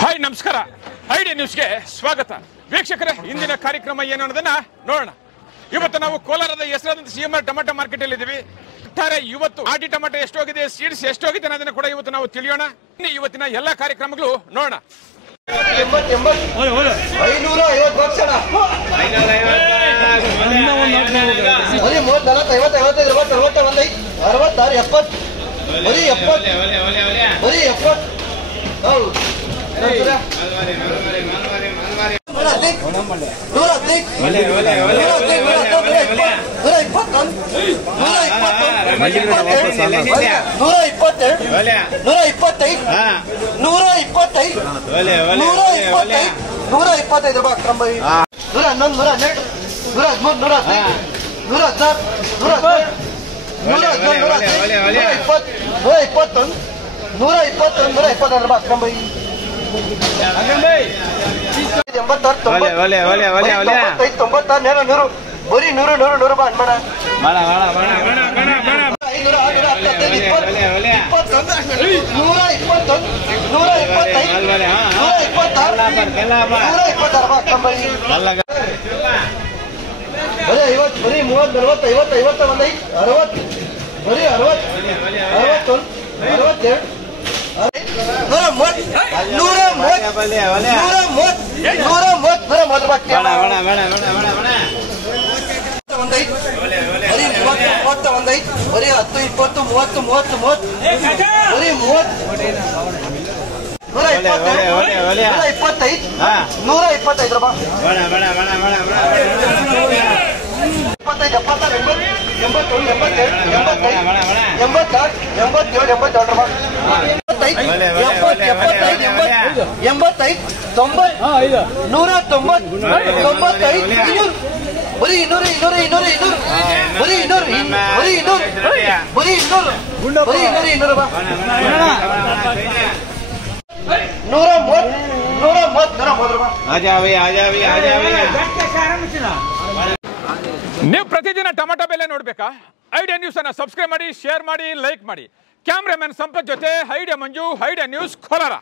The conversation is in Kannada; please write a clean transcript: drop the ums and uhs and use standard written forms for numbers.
ಹಾಯ್ ನಮಸ್ಕಾರ ಐಡಿ ನ್ಯೂಸ್ಗೆ ಸ್ವಾಗತ ವೀಕ್ಷಕರೇ ಇಂದಿನ ಕಾರ್ಯಕ್ರಮ ಏನು ಅನ್ನೋದನ್ನ ನೋಡೋಣ ಇವತ್ತು ನಾವು ಕೋಲಾರದ ಹೆಸರಾದಂತ ಸಿಎಂಆರ್ ಟೊಮೆಟೊ ಮಾರ್ಕೆಟ್ ಅಲ್ಲಿ ಇದೀವಿ ಒಟ್ಟಾರೆ ಇವತ್ತು ಆಟಿ ಟೊಮೆಟೊ ಎಷ್ಟು ಹೋಗಿದೆ ಸೀಡ್ಸ್ ಎಷ್ಟು ಹೋಗಿದೆ ಅನ್ನೋದನ್ನ ಕೂಡ ಇವತ್ತು ನಾವು ತಿಳಿಯೋಣ ಇವತ್ತಿನ ಎಲ್ಲಾ ಕಾರ್ಯಕ್ರಮಗಳು ನೋಡೋಣ ನೀವು ಪ್ರತಿದಿನ ಟೊಮೆಟೊ ಬೆಲೆ ನೋಡ್ಬೇಕಾ? ಐಡಿಯಾ ನ್ಯೂಸ್ ಅನ್ನು ಸಬ್ಸ್ಕ್ರೈಬ್ ಮಾಡಿ, ಶೇರ್ ಮಾಡಿ, ಲೈಕ್ ಮಾಡಿ. ಕ್ಯಾಮ್ರಾಮನ್ ಸಂಪತ್ ಜೊತೆ ಐಡಿಯಾ ಮಂಜು, ಐಡಿಯಾ ನ್ಯೂಸ್ ಕೋಲಾರ.